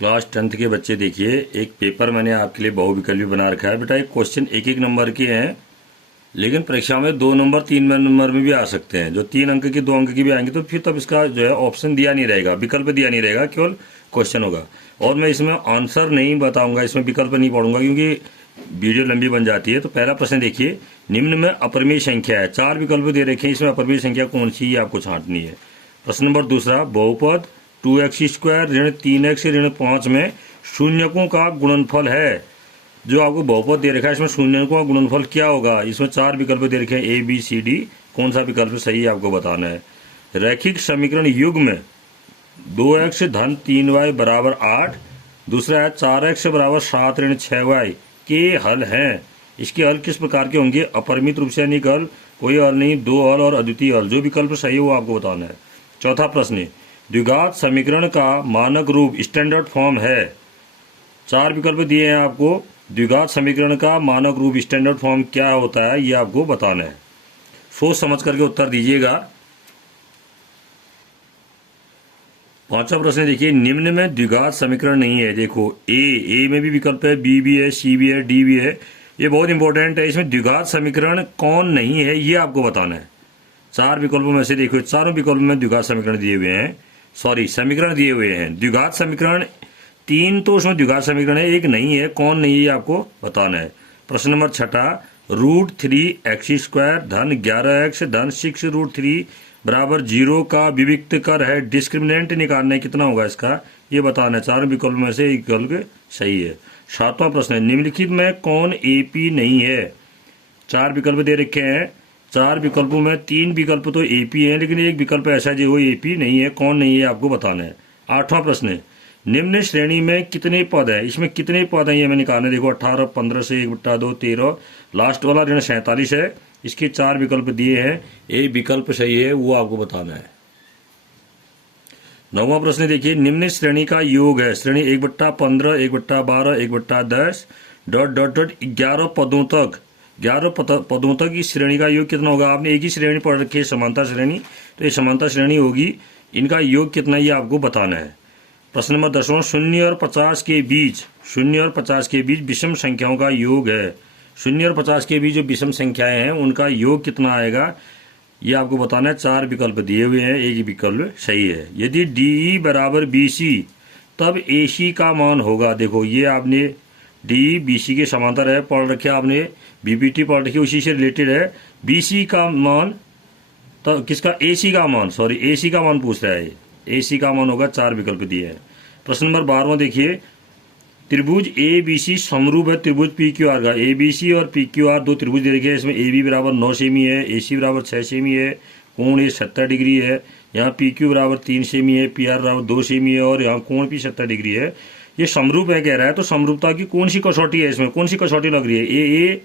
Class 10th के बच्चे देखिए, एक पेपर मैंने आपके लिए बहुविकल्पी बना रखा है। बेटा, एक क्वेश्चन एक एक नंबर के हैं, लेकिन परीक्षा में 2 नंबर 3 नंबर में भी आ सकते हैं। जो 3 अंक की 2 अंक की भी आएंगे तो फिर तब इसका जो है ऑप्शन दिया नहीं रहेगा, विकल्प दिया नहीं रहेगा, केवल क्वेश्चन होगा। और मैं इसमें आंसर नहीं बताऊंगा, इसमें विकल्प नहीं पढ़ूंगा क्योंकि वीडियो लंबी बन जाती है। तो पहला प्रश्न देखिए, निम्न में अपरिमेय संख्या है, 4 विकल्प दे रखे हैं, इसमें अपरिमेय संख्या कौन सी, ये आपको छांटनी है। प्रश्न नंबर दूसरा, बहुपद 2x² ऋण 3x ऋण 5 में शून्यकों का गुणनफल है। जो आपको बहुपद दे रखा है, इसमें शून्यकों का गुणनफल क्या होगा। इसमें 4 विकल्प दे रखे हैं, A B C D, कौन सा विकल्प सही है आपको बताना है। रैखिक समीकरण युग्म में 2x धन 3y बराबर 8, दूसरा है 4x बराबर 7 ऋण 6y के हल हैं। इसके हल किस प्रकार के होंगे। अपरिमित रूप से यानी हल, कोई हल नहीं, 2 हल और अद्वितीय हल। जो विकल्प सही है वो आपको बताना है। चौथा प्रश्न, द्विघात समीकरण का मानक रूप स्टैंडर्ड फॉर्म है। 4 विकल्प दिए हैं आपको, द्विघात समीकरण का मानक रूप स्टैंडर्ड फॉर्म क्या होता है ये आपको बताना है। सोच समझ करके उत्तर दीजिएगा। पांचवा प्रश्न देखिए, निम्न में द्विघात समीकरण नहीं है। देखो, ए में भी विकल्प है, बी भी है, सी भी है, डी भी है। ये बहुत इंपॉर्टेंट है। इसमें द्विघात समीकरण कौन नहीं है ये आपको बताना है। 4 विकल्पों में से देखो, चारों विकल्पों में द्विघात समीकरण दिए हुए हैं, समीकरण दिए हुए हैं। द्विघात समीकरण 3 तो उसमें द्विघात समीकरण है, एक नहीं है, कौन नहीं है ये आपको बताना है। प्रश्न नंबर 6, √3x² धन 11x धन 6√3 बराबर 0 का विविक्त कर है। डिस्क्रिमिनेंट निकालना है, कितना होगा इसका ये बताना है। 4 विकल्प में से एक विकल्प सही है। 7वां प्रश्न, निम्नलिखित में कौन AP नहीं है। 4 विकल्प दे रखे हैं, 4 विकल्पों में 3 विकल्प तो AP है, लेकिन एक विकल्प ऐसा जो AP नहीं है, कौन नहीं है आपको बताना है। 8वां प्रश्न, निम्न श्रेणी में कितने पद है। इसमें कितने पद हैं ये हमें निकालना है। देखो, 18, 15 से 1/2, 13, लास्ट वाला ऋण 47 है। इसके 4 विकल्प दिए हैं, एक विकल्प सही है, वो आपको बताना है। 9वां प्रश्न देखिए, निम्न श्रेणी का योग है। श्रेणी 1/15, 1/12, 1/10 ... 11 पदों तक, 11 पदों तक इस श्रेणी का योग कितना होगा। आपने एक ही श्रेणी पढ़ रखी है, समानता श्रेणी, तो ये समानता श्रेणी होगी। इनका योग कितना ये आपको बताना है। प्रश्न नंबर 10, 0 और 50 के बीच, 0 और 50 के बीच विषम संख्याओं का योग है। 0 और 50 के बीच जो विषम संख्याएं हैं उनका योग कितना आएगा ये आपको बताना है। 4 विकल्प दिए हुए हैं, एक ही विकल्प सही है। यदि DE बराबर BC तब AC का मान होगा। देखो, ये आपने DE BC के समांतर है, पढ़ रखे आपने, BPT पढ़ रखी, उसी से रिलेटेड है। BC का मान तो किसका, AC का मान, AC का मान पूछ रहा है। AC का मान होगा, 4 विकल्प दिए हैं। प्रश्न नंबर 12 देखिए, त्रिभुज ABC समरूप है त्रिभुज PQR का। ABC और PQR 2 त्रिभुज दे रखे हैं। इसमें AB बराबर 9 सेमी है, AC बराबर 6 सेमी है, कोण ये 70 डिग्री है। यहाँ PQ बराबर 3 सेमी है, PR बराबर 2 सेमी है, और यहाँ कोण भी 70 डिग्री है। ये समरूप है कह रहा है, तो समरूपता की कौन सी कसौटी है, इसमें कौन सी कसौटी लग रही है। AA,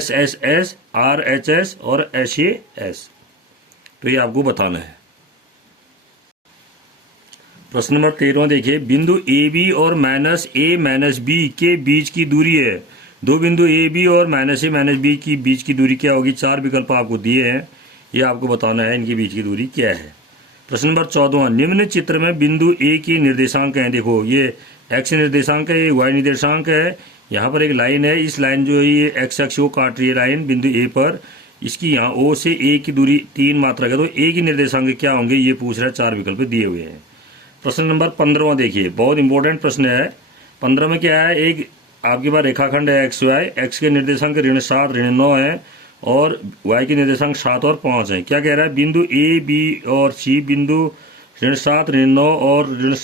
SSS, RHS और SAS, तो ये आपको बताना है। प्रश्न नंबर 13 देखिए, बिंदु AB और -A - B के बीच की दूरी है। 2 बिंदु AB और -A - B की बीच की दूरी क्या होगी। 4 विकल्प आपको दिए हैं, ये आपको बताना है इनके बीच की दूरी क्या है। प्रश्न नंबर 14, निम्न चित्र में बिंदु A की निर्देशांक हैं। देखो, ये X निर्देशांक है, ये Y निर्देशांक है। यहाँ पर एक लाइन है, इस लाइन जो है ये X अक्ष को काट रही है लाइन बिंदु A पर। इसकी यहाँ O से A की दूरी 3 मात्रक है, तो A की निर्देशांक क्या होंगे ये पूछ रहा है। 4 विकल्प दिए हुए हैं। प्रश्न नंबर 15 देखिए, बहुत इंपॉर्टेंट प्रश्न है। 15 में क्या है, एक आपके पास रेखाखंड है XY, X के निर्देशांक ऋण 7 ऋण 9 है, और Y के निर्देशांक 7 और 5 है। क्या कह रहा है, बिंदु A B और C बिंदु ऋण 7 ऋण 9 और ऋण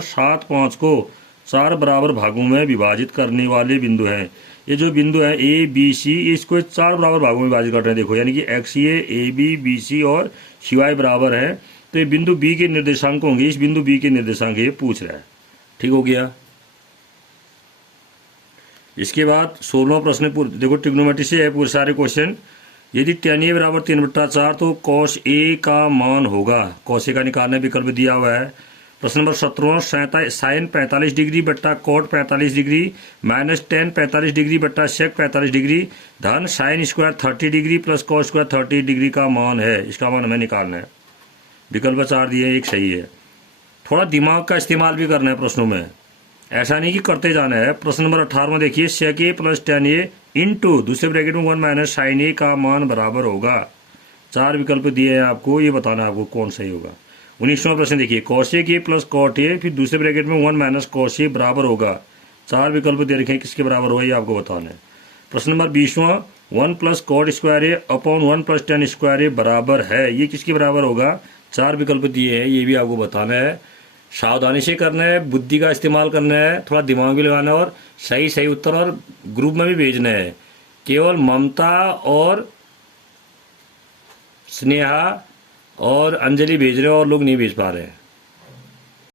7 5 को 4 बराबर भागों में विभाजित करने वाले बिंदु हैं। ये जो बिंदु है A B C, इसको 4 बराबर भागों में विभाजित कर रहे हैं। देखो, यानी कि XA AB BC और CY बराबर है, तो ये बिंदु B के निर्देशांक होंगे। इस बिंदु B के निर्देशांक ये पूछ रहा है। ठीक हो गया। इसके बाद 16वां प्रश्न, देखो ट्रिग्नोमेट्री से है पूरे सारे क्वेश्चन। यदि tan A बराबर 3/4 तो cos A का मान होगा। cos A का निकालने विकल्प दिया हुआ है। प्रश्न नंबर 17, sin 45 डिग्री बट्टा cot 45 डिग्री -tan 45 डिग्री बट्टा sec 45 डिग्री धन sin square 30 degree plus cos square 30 degree का मान है। इसका मान हमें निकालना है। विकल्प 4 दिए, एक सही है। थोड़ा दिमाग का इस्तेमाल भी करना है प्रश्नों में, ऐसा नहीं कि करते जाना है। प्रश्न नंबर 18 देखिए, sec a plus tan a into दूसरे ब्रैकेट में 1 माइनस sin a का मान बराबर होगा। 4 विकल्प दिए हैं आपको, ये बताना है आपको कौन सही होगा। 19वां प्रश्न देखिए, cosec a plus cot a फिर दूसरे ब्रैकेट में 1 माइनस cos a बराबर होगा। 4 विकल्प दे रखे हैं, किसके बराबर होगा ये आपको बताना है। प्रश्न नंबर 20वां, 1 प्लस कॉट स्क्वायर ए अपॉन 1 प्लस टेन स्क्वायर ए बराबर है, ये किसके बराबर होगा। 4 विकल्प दिए हैं, ये भी आपको बताना है। सावधानी से करना है, बुद्धि का इस्तेमाल करना है, थोड़ा दिमाग भी लगाना है और सही सही उत्तर और ग्रुप में भी भेजना है। केवल ममता और स्नेहा और अंजलि भेज रहे हो और लोग नहीं भेज पा रहे हैं।